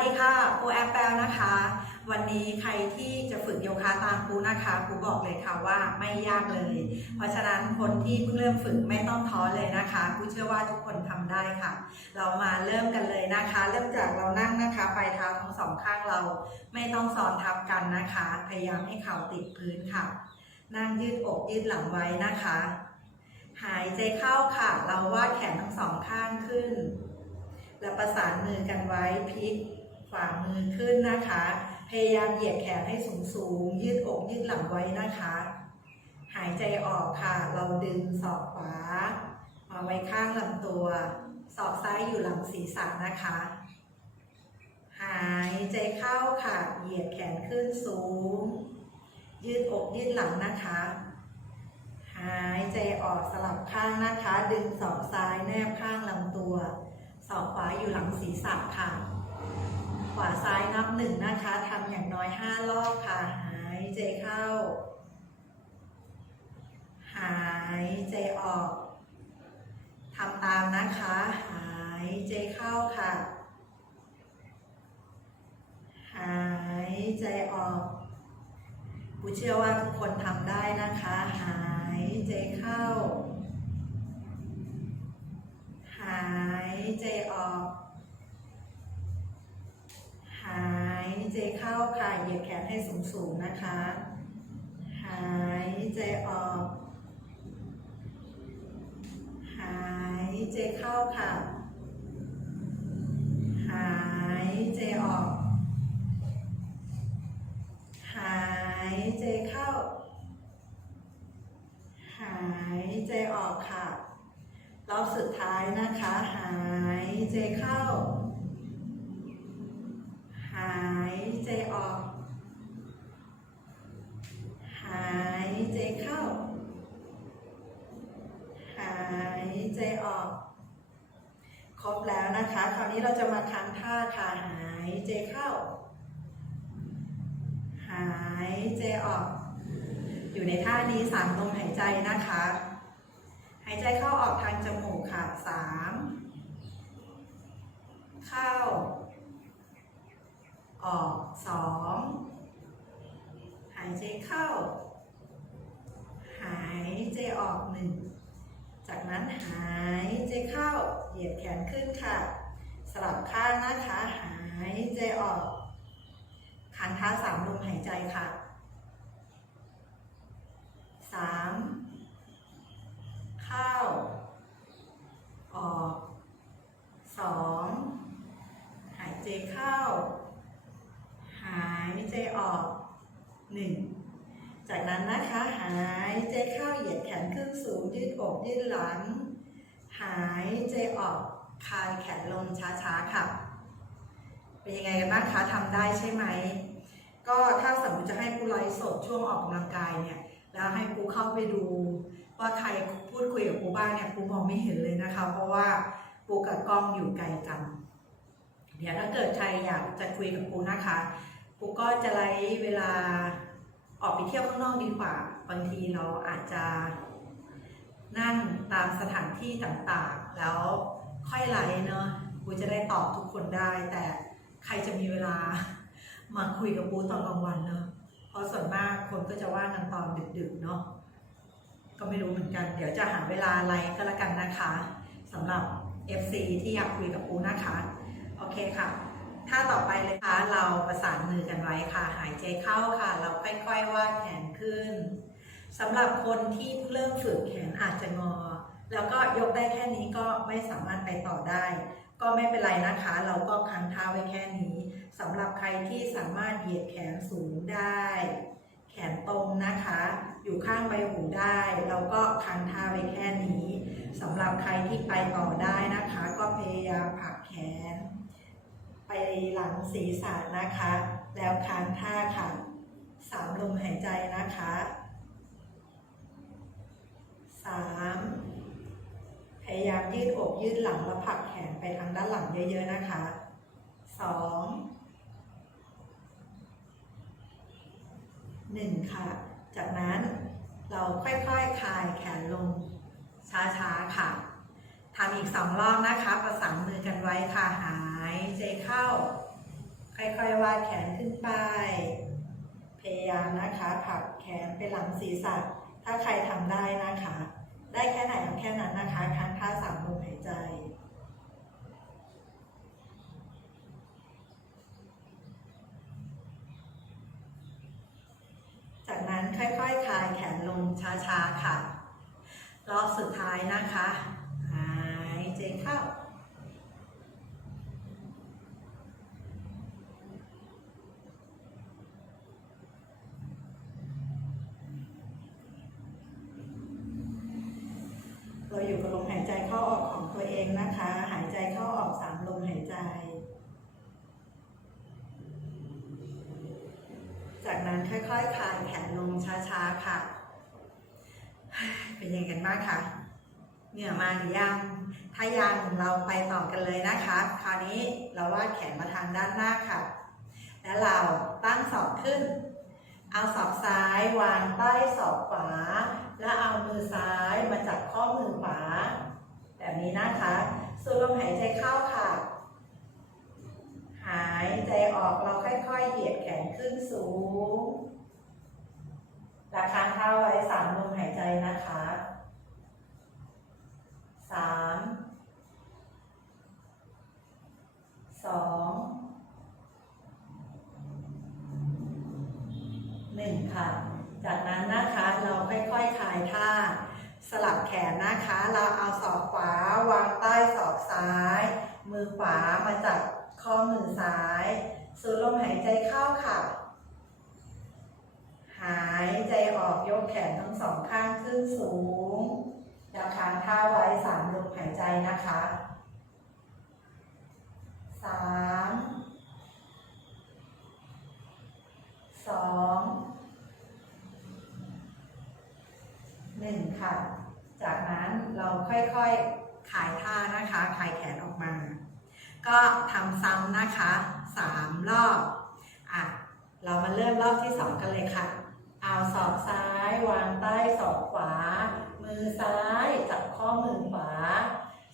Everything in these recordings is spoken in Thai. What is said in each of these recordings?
สวัสดีค่ะครูแอปแปลนะคะ วันนี้ใครที่จะฝึกโยคะตามครูนะคะครูบอกเลยค่ะว่าไม่ยากเลย เพราะฉะนั้นคนที่เพิ่งเริ่มฝึกไม่ต้องท้อเลยนะคะครูเชื่อว่าทุกคนทำได้ค่ะ เรามาเริ่มกันเลยนะคะ เริ่มจากเรานั่งนะคะปลายเท้าทั้งสองข้างเรา ไม่ต้องซ้อนทับกันนะคะ พยายามให้เข่าติดพื้นค่ะ นั่งยืดอกยืดหลังไว้นะคะ หายใจเข้าค่ะ เราวาดแขนทั้งสองข้างขึ้นและประสานมือกันไว้พลิก ฝ่ามือขึ้นนะคะ พยายามเหยียดแขนให้สูงสูง ยืดอกยืดหลังไว้นะคะ หายใจออกค่ะ เราดึงศอกขวามาไว้ข้างลำตัว ศอกซ้ายอยู่หลังศีรษะนะคะ หายใจเข้าค่ะ เหยียดแขนขึ้นสูง ยืดอกยืดหลังนะคะ หายใจออกสลับข้างนะคะ ดึงศอกซ้ายแนบข้างลำตัว ศอกขวาอยู่หลังศีรษะค่ะ ขวาซ้ายนับหนึ่งนะคะทำอย่างน้อยห้ารอบค่ะ หายใจเข้า หายใจออกทำตามนะคะ หายใจเข้าค่ะ หายใจออกกูเชื่อว่าทุกคนทำได้นะคะ หายใจเข้า หายใจออก หาย ใจเข้าค่ะ เหยียดแขนให้สูงๆนะคะ หายใจออก หายใจเข้าค่ะ หายใจออก หายใจเข้า หายใจออกค่ะ รอบสุดท้ายนะคะ หายใจเข้าายใจออก หายใจเข้า หายใจออก ครบแล้วนะคะ คราวนี้เราจะมาค้างท่าค่ะ หายใจเข้า หายใจออก อยู่ในท่านี้สามลมหายใจนะคะ หายใจเข้าออกทางจมูกค่ะสามเข้า ออกสองหายใจเข้า หายใจออกหนึ่งจากนั้นหายใจเข้า เหยียดแขนขึ้นค่ะ สลับข้างนะคะ หายใจออกค้างเท้าสามลมหายใจค่ะสามเข้า ออกสองหายใจเข้า หายใจออกหนึ่งจาก นะคะ หายใจเข้าเหยียดแขนขึ้นสูงยืดอกยืดหลัง หายใจออกคลายแขนลงช้าๆค่ะ เป็นยังไงกันบ้างคะทำได้ใช่ไหม ก็ถ้าสมมติจะให้ผู้ไลฟ์สดช่วงออกกำลังกายเนี่ย แล้วให้กูเข้าไปดู ว่าใครพูดคุยกับกูบ้างเนี่ยกูมองไม่เห็นเลยนะคะ เพราะว่ากูกับกล้องอยู่ไกลกันเดี๋ยวถ้าเกิดใครอยากจะคุยกับกูนะคะกูก็จะไลฟ์เวลา ออกไปเที่ยวข้างนอกดีกว่า บางทีเราอาจจะนั่งตามสถานที่ต่างๆ แล้วค่อยไลฟ์เนาะกูจะได้ตอบทุกคนได้ แต่ใครจะมีเวลามาคุยกับกูตอนกลางวันเนาะเพราะส่วนมากคนก็จะว่างกันตอนดึกๆเนาะก็ไม่รู้เหมือนกัน เดี๋ยวจะหาเวลาไลฟ์ก็แล้วกันนะคะสำหรับ FC ที่อยากคุยกับปูนะคะ โอเคค่ะ ถ้าต่อไปเลยคะเราประสานมือกันไว้ค่ะ หายใจเข้าค่ะ เราค่อยๆวาดแขนขึ้นสำหรับคนที่เริ่มฝึกแขนอาจจะงอ แล้วก็ยกได้แค่นี้ก็ไม่สามารถไปต่อได้ ก็ไม่เป็นไรนะคะ เราก็ค้างเท้าไว้แค่นี้สำหรับใครที่สามารถเหยียดแขนสูงได้ แขนตรงนะคะ อยู่ข้างใบหูได้ เราก็ค้างท่าไว้แค่นี้สำหรับใครที่ไปต่อได้นะคะ ก็พยายามผลักแขน ไปหลังศีรษะนะคะ แล้วค้างท่าค่ะสามลมหายใจนะคะสามพยายามยืดอกยืดหลังแล้วผลักแขนไปทางด้านหลังเยอะ ๆ นะคะสองหนึ่งค่ะ จากนั้นเราค่อยๆคลายแขนลงช้าๆค่ะทำอีกสองรอบนะคะ ประสานมือกันไว้ค่ะหาายใจเข้า ค่อยๆวาดแขนขึ้นไป พยายามนะคะผักแขนไปหลังศีรษะ ถ้าใครทำได้นะคะ ได้แค่ไหนเอาแค่นั้นนะคะค้างท่าสามลมหายใจจากนั้นค่อยๆคลายแขนลงช้าๆ ค่ะ รอบสุดท้ายนะคะ หายใจเข้าอยู่กับลมหายใจ เข้าออกของตัวเองนะคะ หายใจเข้าออกสามลมหายใจ จากนั้นค่อยๆคลายแขนลงช้าๆค่ะ เป็นยังไงกันบ้างคะเหงื่อมาหรือยัง ถ้ายังเราไปต่อกันเลยนะคะ คราวนี้เราวาดแขนมาทางด้านหน้าค่ะ แล้วเราตั้งศอกขึ้น เอาศอกซ้ายวางใต้ศอกขวา แล้วเอามือซ้ายมาจับข้อมือขวา แบบนี้นะคะสูดลมหายใจเข้าค่ะ หายใจออกเราค่อยๆ เหยียดแขนขึ้นสูงหลักคางเท้าไว้สามลมหายใจนะคะสามสองหนึ่งค่ะ จากนั้นนะคะเราค่อยๆคลายท่า สลับแขนนะคะ เราเอาศอกขวาวาง ใต้ศอกซ้าย มือขวามาจับข้อมือซ้ายสูดลมหายใจเข้าค่ะ หายใจออกยกแขนทั้งสองข้างขึ้นสูงแล้วค้างท่าไว้สามลมหายใจนะคะสามสองหนึ่งค่ะ จากนั้นเราค่อยๆ ขายท่านะคะขายแขนออกมา ก็ทำซ้ำนะคะสามรอบอะเรามาเริ่มรอบที่สองกันเลยค่ะ เอาศอกซ้ายวางใต้ศอกขวา มือซ้ายจับข้อมือขวา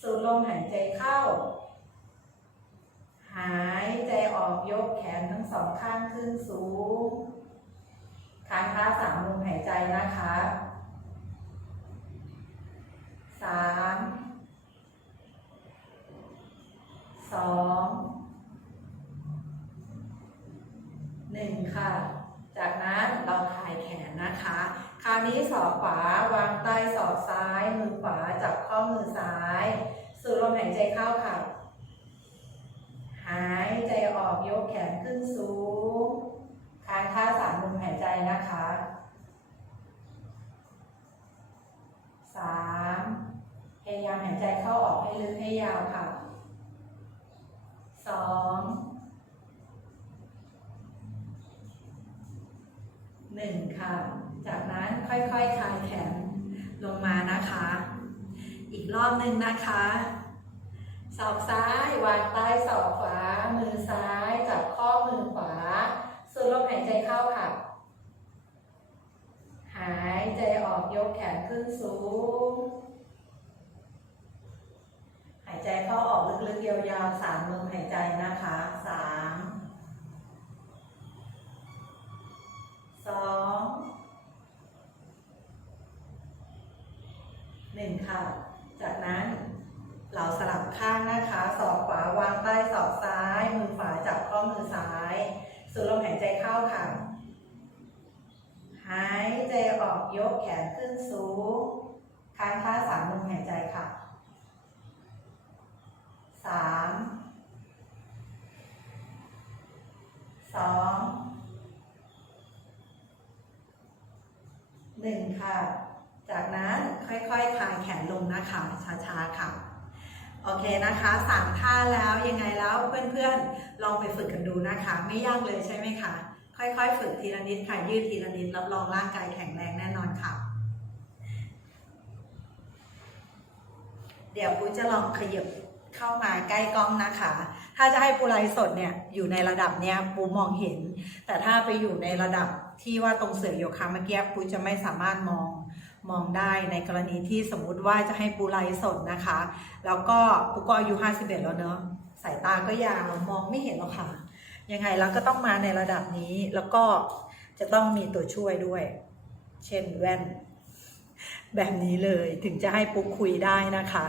สูดลมหายใจเข้า หายใจออกยกแขนทั้งสองข้างขึ้นสูงค้างท่าสามลมหายใจนะคะสาม สองหนึ่งค่ะ จากนั้นเราคลายแขนนะคะ คราวนี้ศอกขวาวางใต้ศอกซ้าย มือขวาจับข้อมือซ้าย สูดลมหายใจเข้าค่ะ หายใจออกยกแขนขึ้นสูงค้างท่าสามลมหายใจนะคะสามพยายามหายใจเข้าออกให้ลึกให้ยาวค่ะ สองหนึ่งค่ะ จากนั้นค่อยๆคคลายแขนลงมานะคะ อีกรอบหนึ่งนะคะศอกซ้ายวางใต้ศอกขวา มือซ้ายจับข้อมือขวาสูดลมหายใจเข้าค่ะ หายใจออกยกแขนขึ้นสูง เข้าออกลึกๆยาวๆสามลมหายใจนะคะสามสองหนึ่งค่ะ จากนั้นเราสลับข้างนะคะศอกขวาวางใต้ศอกซ้าย มือขวาจับข้อมือซ้าย สูดลมหายใจเข้าค่ะ หายใจออกยกแขนขึ้นสูง ค้างท่าสามลมหายใจค่ะ สาม สองหนึ่งค่ะ จากนั้นค่อยๆคลายแขนลงนะคะ ช้าๆค่ะ โอเคนะคะสามท่าแล้วยังไงแล้วเพื่อนๆ ลองไปฝึกกันดูนะคะ ไม่ยากเลยใช่ไหมคะ ค่อยๆ ฝึกทีละนิดค่ะ ยืดทีละนิด รับรองร่างกายแข็งแรงแน่นอนค่ะเดี๋ยวปุ้ยจะลองขยับ เข้ามาใกล้กล้องนะคะ ถ้าจะให้ปูไลสดเนี่ยอยู่ในระดับเนี้ยปูมองเห็น แต่ถ้าไปอยู่ในระดับที่ว่าตรงเสือโยคะเมื่อกี้ปูจะไม่สามารถมองมองได้ในกรณีที่สมมุติว่าจะให้ปูไลสดนะคะ แล้วก็ปูก็อายุ51 แล้วเนอะสายตาก็ยาวมองไม่เห็นหรอกค่ะ ยังไงเราก็ต้องมาในระดับนี้แล้วก็จะต้องมีตัวช่วยด้วย เช่นแว่น แบบนี้เลยถึงจะให้ปุ๊กคุยได้นะคะ